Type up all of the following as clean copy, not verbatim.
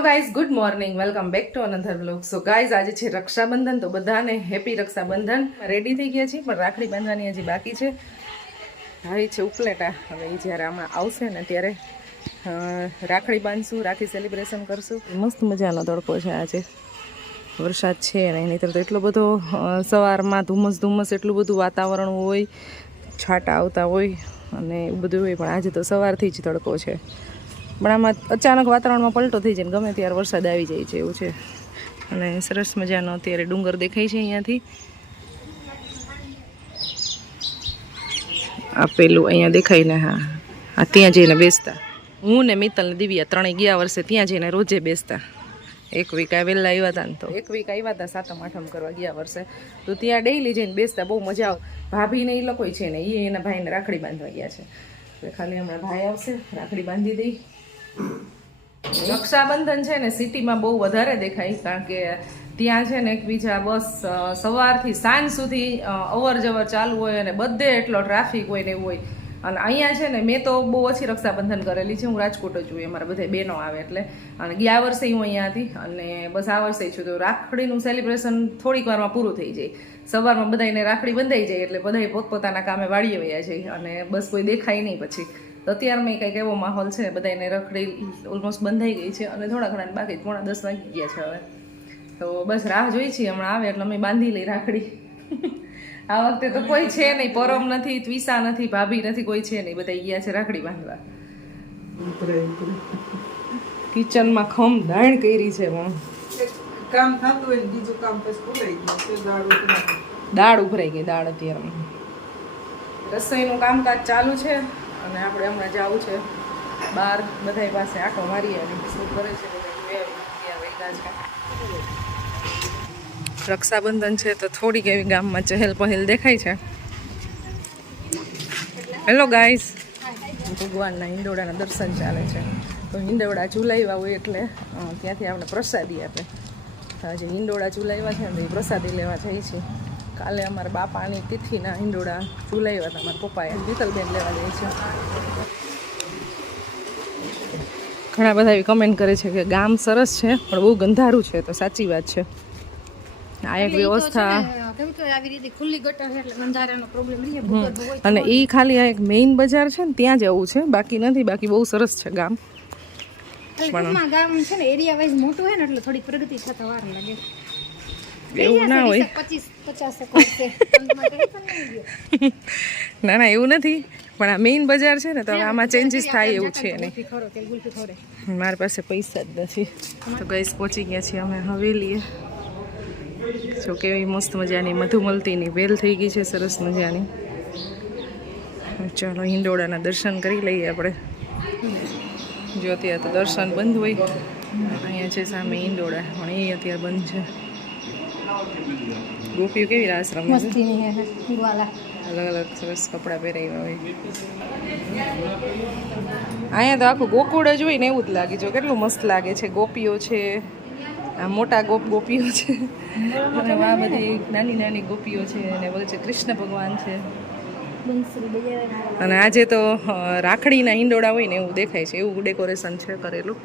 Hello guys, good morning, welcome back to another vlog. So guys, આજે છે રક્ષાબંધન, તો બધાને હેપી રક્ષાબંધન. રેડી થઈ ગયા છીએ, પણ રાખડી બાંધવાની હજી બાકી છે. ભાઈ છે ઉપલેટા, હવે એ જ્યારે આમાં આવશે ને ત્યારે રાખડી બાંધશું, રાખી સેલિબ્રેશન કરશું. મસ્ત મજાનો તડકો છે આજે, વરસાદ છે ને નહીંતર તો એટલો બધો સવારમાં ધુમ્મસ એટલું બધું વાતાવરણ હોય, છાંટા આવતા હોય અને એવું બધું હોય, પણ આજે તો સવારથી જ તડકો છે. પણ આમાં અચાનક વાતાવરણમાં પલટો થઈ જાય ને ગમે ત્યારે વરસાદ આવી જાય છે એવું છે. અને સરસ મજાનો અત્યારે ડુંગર દેખાય છે અહીંયાથી. આપેલું અહીંયા દેખાય ને, હા ત્યાં જઈને બેસતા. હું ને મિત્તલ ને દિવ્યા ત્રણેય ગયા વર્ષે ત્યાં જઈને રોજે બેસતા. એક વીક વહેલા આવ્યા હતા ને, તો એક વીક આવ્યા હતા સાતમ આઠમ કરવા ગયા વર્ષે, તો ત્યાં ડેઈલી જઈને બેસતા, બહુ મજા આવે. ભાભીને એ લોકો છે ને, એ એના ભાઈને રાખડી બાંધવા ગયા છે, એટલે ખાલી હમણાં ભાઈ આવશે, રાખડી બાંધી દઈ. રક્ષાબંધન છે ને સિટીમાં બહુ વધારે દેખાય, કારણ કે ત્યાં છે ને એકબીજા બસ સવારથી સાંજ સુધી અવર જવર ચાલુ હોય અને બધે એટલો ટ્રાફિક હોય ને એવું હોય. અને અહીંયા છે ને, મેં તો બહુ ઓછી રક્ષાબંધન કરેલી છે, હું રાજકોટ જ છું, અમારા બધા બહેનો આવે એટલે. અને ગયા વર્ષે હું અહીંયા હતી અને બસ આ વર્ષે છું, તો રાખડીનું સેલિબ્રેશન થોડીક વારમાં પૂરું થઈ જાય. સવારમાં બધાને રાખડી બંધાઈ જાય એટલે બધા પોતપોતાના કામે વાળીએ વયા જાય અને બસ કોઈ દેખાય નહીં પછી. તો અત્યારમાં કંઈક એવો માહોલ છે, બધાને રખડી ઓલમોસ્ટ બંધાઈ ગઈ છે અને થોડા ઘણા બાકી 9:30 વાગી ગયા છે હવે. તો બસ રાહ જોઈ છીએ, હમણાં આવે એટલે અમે બાંધી લઈ રાખડી. આ વખતે તો કોઈ છે નહીં, પરમ નથી, ત્વિસા નથી, ભાભી નથી, કોઈ છે નહીં, બધા ગયા છે રાખડી બાંધવા. કિચનમાં ખમ દાણ કરી છે, કામ થતું હોય બીજું કામ પછી ભૂલાઈ ગયું. દાળ ઉભરાઈ ગઈ, દાળ અત્યારે રસોઈનું કામકાજ ચાલુ છે. અને આપણે હમણાં જવું છે બહાર, બધા પાસે આંટો મારી આવી, શું કરે છે બધા. રક્ષાબંધન છે તો થોડીક એવી ગામમાં ચહેલ પહેલ દેખાય છે. હેલો ગાઈસ, ભગવાનના હિંડોળાના દર્શન ચાલે છે. તો હિંડોળા ઝુલાવ્યા હોય એટલે ત્યાંથી આપણે પ્રસાદી આપે. જે હિંડોળા ઝુલાવ્યા છે ને એ પ્રસાદી લેવા જઈએ છીએ. કાલે અમારા બાપાની તિથિના હિંડોળા ઝુલાવ્યા હતા, મારા પપ્પાએ વિતલબેન લેવા જાય છે. ઘણા બધા એવી કમેન્ટ કરે છે કે ગામ સરસ છે પણ બહુ ગંધારું છે, તો સાચી વાત છે. આ એક વ્યવસ્થા અને એ ખાલી આ એક મેઇન બજાર છે ને ત્યાં જવું છે, બાકી નથી. બાકી બહુ સરસ છે ગામ. ગામ છે ને એરિયા વાઇઝ મોટું હોય ને એટલે થોડી પ્રગતિ થતા વાર લાગે. એવું ના હોય, 50 ના ના એવું નથી, પણ આ મેઇન બજાર છે ને, તો આમાં ચેન્જીસ થાય એવું છે નહીં. મારી પાસે પૈસા જ નથી. તો ગઈસ પહોંચી ગયા છીએ અમે હવેલીએ. જો કેવી મસ્ત મજાની મધુમલતીની વેલ થઈ ગઈ છે, સરસ મજાની. ચાલો હિંડોળાના દર્શન કરી લઈએ આપણે. જો અત્યારે તો દર્શન બંધ હોય, અહીંયા છે સામે હિંડોળા, પણ એ અત્યારે બંધ છે. ગોપીઓ કેવી રાસ રમે છે, અલગ અલગ સરસ કપડાં પહેરાવ્યા હોય. અહીંયા તો આખું ગોકુળ જ હોય ને એવું જ લાગે. જો કેટલું મસ્ત લાગે છે. ગોપીઓ છે, આ મોટા ગોપીઓ છે, અને આ બધી નાની નાની ગોપીઓ છે, અને વચ્ચે કૃષ્ણ ભગવાન છે. અને આજે તો રાખડીના હિંડોળા હોય ને એવું દેખાય છે, એવું ડેકોરેશન છે કરેલું.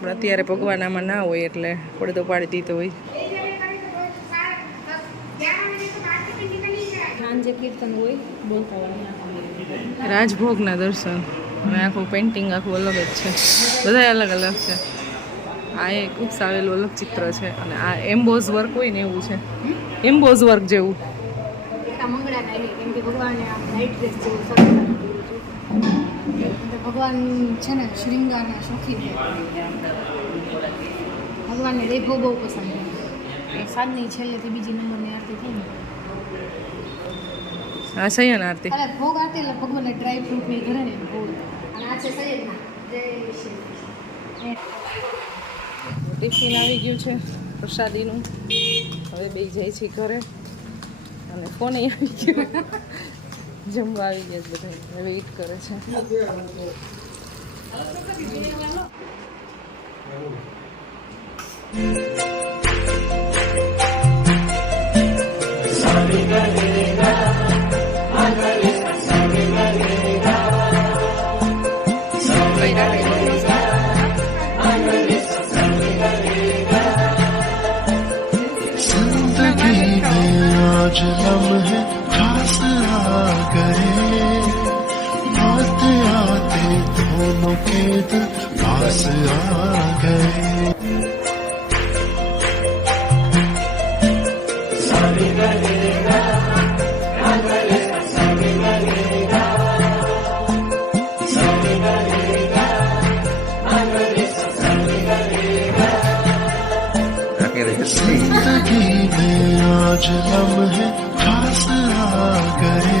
પણ અત્યારે ભગવાન આમાં ના હોય એટલે પડદો પાડી દીધો હોય. રાજભોગના દર્શન અને આખું પેઇન્ટિંગ આખું અલગ જ છે, બધા અલગ અલગ છે. આ એક ઉપસાવેલું અલગ ચિત્ર છે, અને આ એમ્બોઝ વર્ક હોય ને એવું છે, એમ્બોઝ વર્ક જેવું. ભગવાન છે ને શ્રીંગારના શોખીન છે, ભગવાનને વૈભવ બહુ પસંદ છે. સાંજની છેલ્લેથી બીજી નંબરની આરતી થઈ ને, આ શયન આરતી, ભોગ આરતી એટલે ભગવાનને ડ્રાય ફ્રૂટ ની ઘરે ને ભોગ. અને આ છે સૈયદના ટિફિન આવી ગયું છે પ્રસાદીનું. હવે બે જાય છે ઘરે, અને ફોન આવી ગયો, જમવા આવી ગયા છે બધા, હવે વેઇટ કરે છે. आज लम्हे खास आ गए आते आते दोनों के दिल पास आ गए जिंदगी में आज लम्हे खास आ गए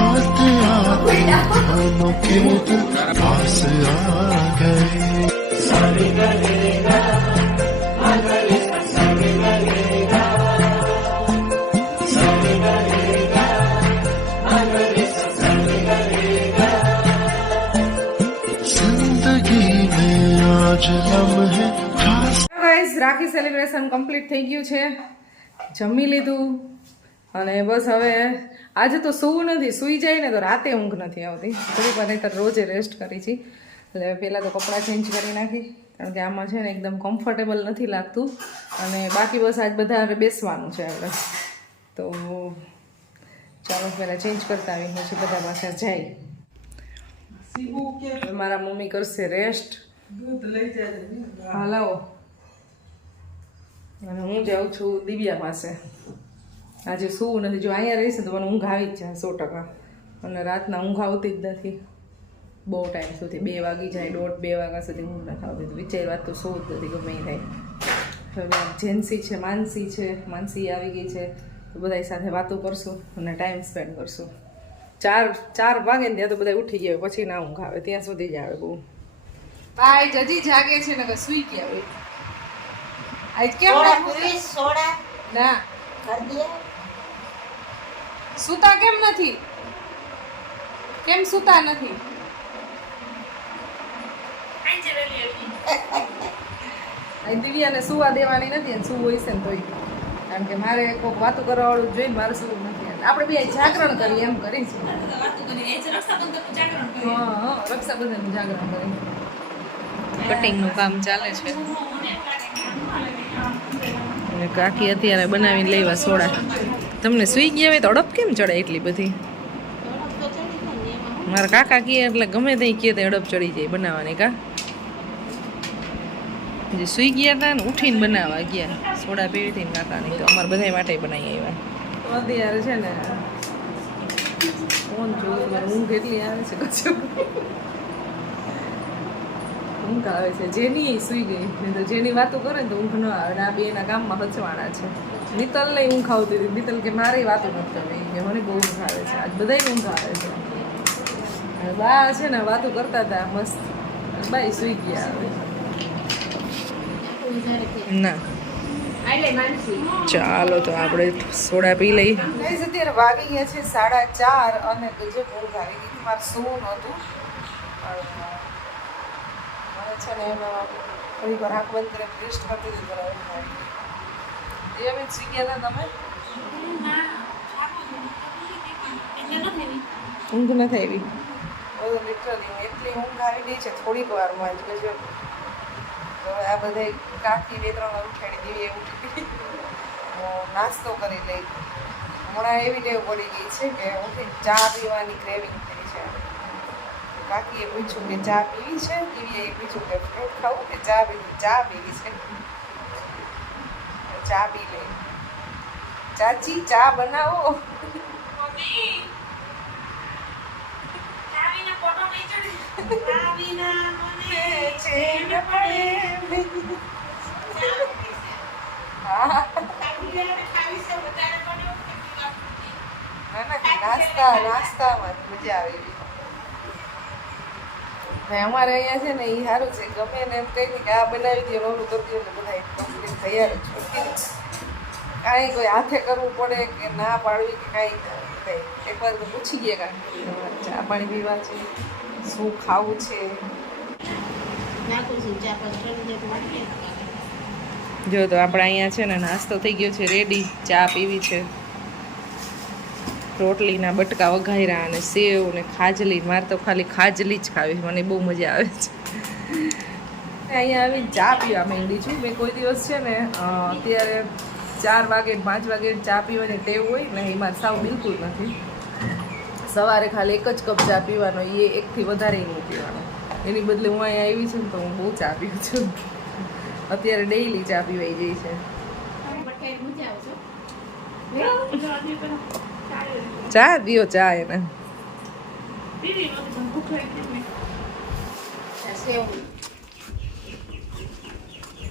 आते आते दोनों के दिल पास आ गए जिंदगी में आज लम्हे खास ગાઈઝ રાખી સેલિબ્રેશન કમ્પ્લીટ થઈ ગયું છે, જમી લીધું અને બસ હવે આજે તો સૂવું નથી, સૂઈ જાય ને તો રાતે ઊંઘ નથી આવતી. થોડીક વાર નહીં તો રોજે રેસ્ટ કરી છે એટલે પહેલાં તો કપડાં ચેન્જ કરી નાખી કારણ કે આમાં છે ને એકદમ કમ્ફર્ટેબલ નથી લાગતું અને બાકી બસ આજ બધા બેસવાનું છે આપણે. તો ચાલો પહેલાં ચેન્જ કરતા આવી પછી બધા પાછા જાય. સીબુ કે મારા મમ્મી કરશે રેસ્ટ. દૂધ લઈ જાય હા લાવો. અને હું જાઉં છું દિવ્યા પાસે. આજે સૂવું નથી, જો અહીંયા રહીશ તો મને ઊંઘ આવી જ જાય 100%. અને રાતના ઊંઘ આવતી જ નથી બહુ ટાઈમ સુધી, 2 વાગી જાય, 1:30-2 વાગ્યા સુધી ઊંઘ નથી આવતી. વિચાર વાત તો સૂવું જ નથી ગમે એ થાય. હવે જેન્સી છે, માનસી આવી ગઈ છે, તો બધા સાથે વાતો કરશું અને ટાઈમ સ્પેન્ડ કરશું. 4 વાગે ને ત્યાં તો બધા ઉઠી ગયા પછી ના ઊંઘ આવે, ત્યાં સુધી જ આવે બહુ. ભાઈ જજી જાગે છે ને સૂઈ ગયા હોય. આજ કેમ સોડા ના કરી દે સુતા કેમ નથી? કેમ સુતા નથી? દિવ્યાને સુવા દેવાની નથી અને શું હોય છે ને તોય, કારણ કે મારે કોઈક વાતો કરવા વાળું જોઈને મારે સુવું નથી. આપણે બે જાગરણ કરીએ એમ કરીશું. હા રક્ષાબંધન જાગરણ કરી. કટિંગનું કામ ચાલે છે અને કાકી અત્યારે બનાવીને લેવા સોડા. તમને સુઈ ગયા હોય તો અડપ કેમ ચડે એટલી બધી? મારા કાકા કહે એટલે ગમે ત્યાં કહે તો અડપ ચડી જાય બનાવવાની. કા જે સુઈ ગયા હતા ને ઉઠીને બનાવવા ગયા સોડા પીવી હતી ને કાકાની, તો અમારે બધા માટે બનાવી આવ્યા. અત્યારે છે ને ફોન જોયું, ઊંઘ એટલી આવે છે કશું ઊંઘ આવે છે. જેની સુઈ ગઈ નહીં તો જેની વાતો કરે ને તો ઊંઘ ન આવે. આ બેના કામમાં હચવાણા છે. મિત્તલ નહીં ઊંઘ આવતી હતી. મિત્તલ કે મારે વાતો નથી કરવી, કે મને બહુ ઊંઘ આવે છે. આજ બધાય ઊંઘ આવે છે. બા છે ને વાતો કરતા હતા મસ્ત, બાઈ સુઈ ગયા હવે. ના ચાલો તો આપણે સોડા પી લઈ. અત્યારે વાગી ગયા છે 4:30 અને ગજબ ઊંઘ આવી ગઈ. મારે સૂવું નહોતું. છે ને એમાં થોડીક વાર આંખ બંધ કરીને રેસ્ટ કરતી હતી ત્યારે ઊંઘ આવી ગઈ. એમ જ સુઈ ગયા હતા તમે? ઊંઘ નથી આવી. લિટરલી એટલી ઊંઘ આવી ગઈ છે થોડીક વારમાં જ ગજબ. તો આ બધા કાકી 2-3 વાર ઉઠાડી દેવી, એ ઉઠી નાસ્તો કરી લઈ. હમણાં એવી ટેવ પડી ગઈ છે કે ઉઠીને ચા પીવાની ક્રેવિંગ થઈ છે. કાકીએ પૂછ્યું કે ચા પીવી છે, દિવ્યાએ પૂછ્યું કે ફ્રૂટ ખાવું કે ચા પીવી? ચા પીવી છે. ચા પી લે. ચાચી ચા બનાવો. નાસ્તામાં મજા આવી. અમારે અહીંયા છે ને એ સારું છે, ગમે ને એમ કહી કે આ બનાવી દે ઓલું કરી દે એટલે બધા કમ્પ્લીટ તૈયાર જ. કાંઈ કોઈ હાથે કરવું પડે કે ના પાડવી કે કાંઈ એકવાર તો પૂછી ગયા કાંઈ ચા પાણી પીવા છે, શું ખાવું છે. જો તો આપણે અહીંયા છે ને નાસ્તો થઈ ગયો છે રેડી. ચા પીવી છે, રોટલીના બટકા વઘાર્યા અને સેવ ને ખાજલી. મારે તો ખાલી ખાજલી જ ખાવી, મને બહુ મજા આવે છે. અહીંયા આવીને ચા પીવા માંડી છું. મેં કોઈ દિવસ છે ને અત્યારે 4 વાગે 5 વાગે ચા પીવાની ટેવ હોય ને એમાં સાવ બિલકુલ નથી. સવારે ખાલી 1 જ કપ ચા પીવાનો, એ 1 થી વધારે નહીં પીવાનો. એની બદલે હું અહીંયા આવી છું ને તો હું બહુ ચા પીઉં છું. અત્યારે ડેઈલી ચા પીવાઈ ગઈ છે. ચા દિયો ચા એને.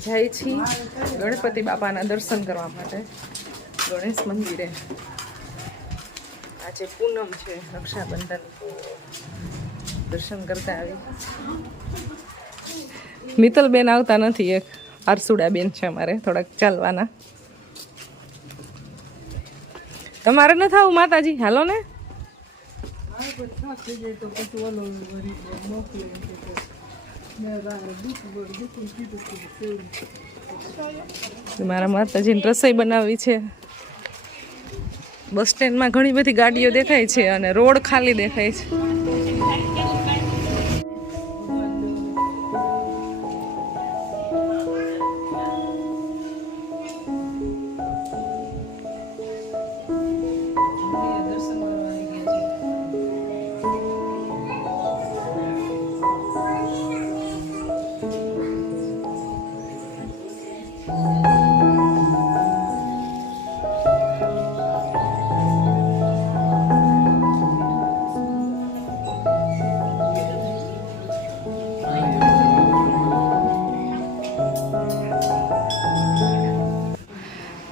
જાય છીએ ગણપતિ બાપાના દર્શન કરવા માટે ગણેશ મંદિરે. આજે પૂનમ છે, રક્ષાબંધન, દર્શન કરતા આવી. મિત્તલબેન આવતા નથી, એક આરસુડા બેન છે અમારે થોડાક ચાલવાના. તમારે ન થાવું માતાજી, હાલો ને. મારા માતાજીને રસોઈ બનાવવી છે. બસ સ્ટેન્ડમાં ઘણી બધી ગાડીઓ દેખાય છે અને રોડ ખાલી દેખાય છે.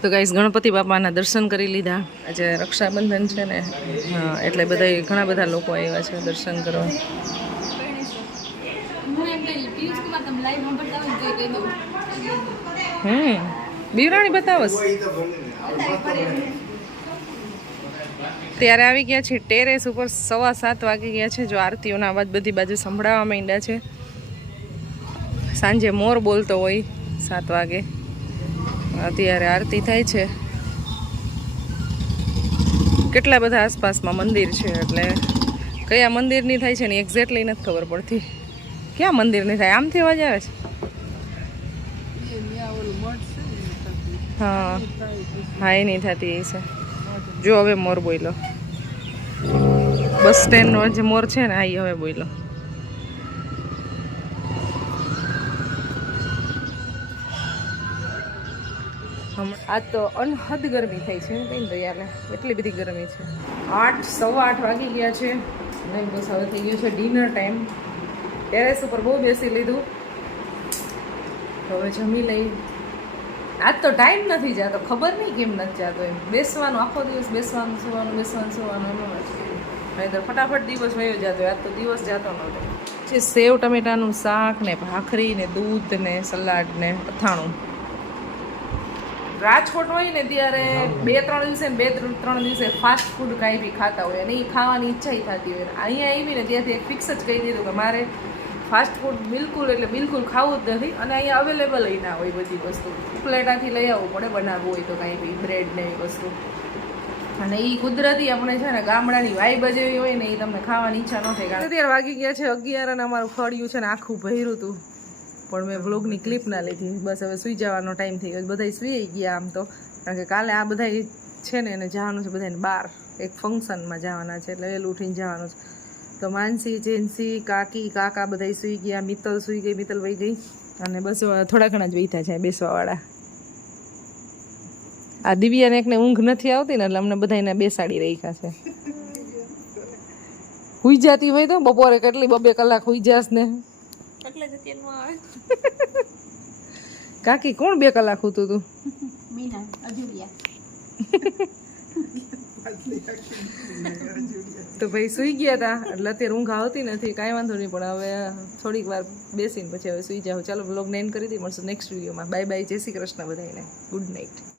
તો ગાઈસ ગણપતિ બાપાના દર્શન કરી લીધા. આજે રક્ષાબંધન છે ને, એટલે બધા ઘણા બધા લોકો આવ્યા છે દર્શન કરવા. બીવરાણી બતાવસ. ત્યારે આવી ગયા છે ટેરેસ ઉપર. 7:15 વાગી ગયા છે. જો આરતીઓના અવાજ બધી બાજુ સંભળાવા માંડ્યા છે. સાંજે મોર બોલતો હોય 7 વાગે. અત્યારે આરતી થાય છે. કેટલા બધા આસપાસમાં મંદિર છે, એટલે કયા મંદિરની થાય છે ને એક્ઝેક્ટલી નથી ખબર પડતી. ક્યાં મંદિરની થાય? આમથી અવાજ આવે છે. હા હા, એ નહીં થતી એ છે. જો હવે મોર બોલો. બસ સ્ટેન્ડનો જે મોર છે ને, આ હવે બોલો. આજ તો અનહદ ગરમી થઈ છે કઈ દયાલે, એટલી બધી ગરમી છે. 8:15 વાગી ગયા છે ને બસ હવે થઈ ગયો છે ડિનર ટાઈમ. ટેરેસ ઉપર બહુ બેસી લીધું, હવે જમી લઈ. આજ તો ટાઈમ નથી જતો, ખબર નહીં કેમ નથી જતો. એમ બેસવાનું આખો દિવસ, બેસવાનું સુવાનું, બેસવાનું સુવાનું, એમાં નહીં તો ફટાફટ દિવસ વયો જતો. આજ તો દિવસ જતો નહોતો. છે સેવ ટમેટાનું શાક ને ભાખરી ને દૂધ ને સલાડ ને અથાણું. રાજકોટ હોય ને ત્યારે 2-3 દિવસે ને 2-3 દિવસે ફાસ્ટ ફૂડ કાંઈ બી ખાતા હોય અને એ ખાવાની ઈચ્છા થતી હોય. અહીંયા આવીને ત્યાંથી એક ફિક્સ જ કહી દીધું કે મારે ફાસ્ટ ફૂડ બિલકુલ એટલે બિલકુલ ખાવું જ નથી. અને અહીંયા અવેલેબલ ના હોય બધી વસ્તુ. પ્લેટાથી લઈ આવવું પડે બનાવવું હોય તો કાંઈ બી બ્રેડ ને એવી વસ્તુ. અને એ કુદરતી આપણે છે ને ગામડાની વાઈબ જ એવી હોય ને, એ તમને ખાવાની ઈચ્છા ન થાય. અત્યારે વાગી ગયા છે 11 અને અમારું ફળિયું છે ને આખું ભર્યું હતું, પણ મેં વ્લોગની ક્લિપ ના લીધી. બસ હવે સૂઈ જવાનો ટાઈમ થઈ ગયો. બધા સૂઈ ગયા આમ તો, કારણ કે કાલે આ બધા છે ને એને જવાનું છે બધાને બહાર એક ફંક્શનમાં જવાના છે, એટલે વહેલું ઉઠીને જવાનું છે. તો માનસી, જેન્સી, કાકી, કાકા બધા સૂઈ ગયા. મિત્તલ સૂઈ ગઈ, મિત્તલ વહી ગઈ. અને બસ થોડા ઘણા જ વહીતા છે બેસવાવાળા. આ દિવ્યાને એકને ઊંઘ નથી આવતી ને, એટલે અમને બધાને બેસાડી રાખ્યા છે. હુઈ જતી હોય તો બપોરે કેટલી 2 કલાક હુઈ જાસ ને. એટલે જ અત્યારનું આવે. કાકી કોણ 2 કલાક હોતું તું? મીના અજુડિયા. તો ભાઈ સૂઈ ગયા હતા, એટલે અત્યારે ઊંઘ આવતી નથી. કાંઈ વાંધો નહીં, પણ હવે થોડીક વાર બેસીને પછી હવે સૂઈ જાઓ. ચાલો વ્લોગને એન્ડ કરી દઈએ. મળશું નેક્સ્ટ વિડીયોમાં. બાય બાય, જય શ્રી કૃષ્ણ બધાને. Good night.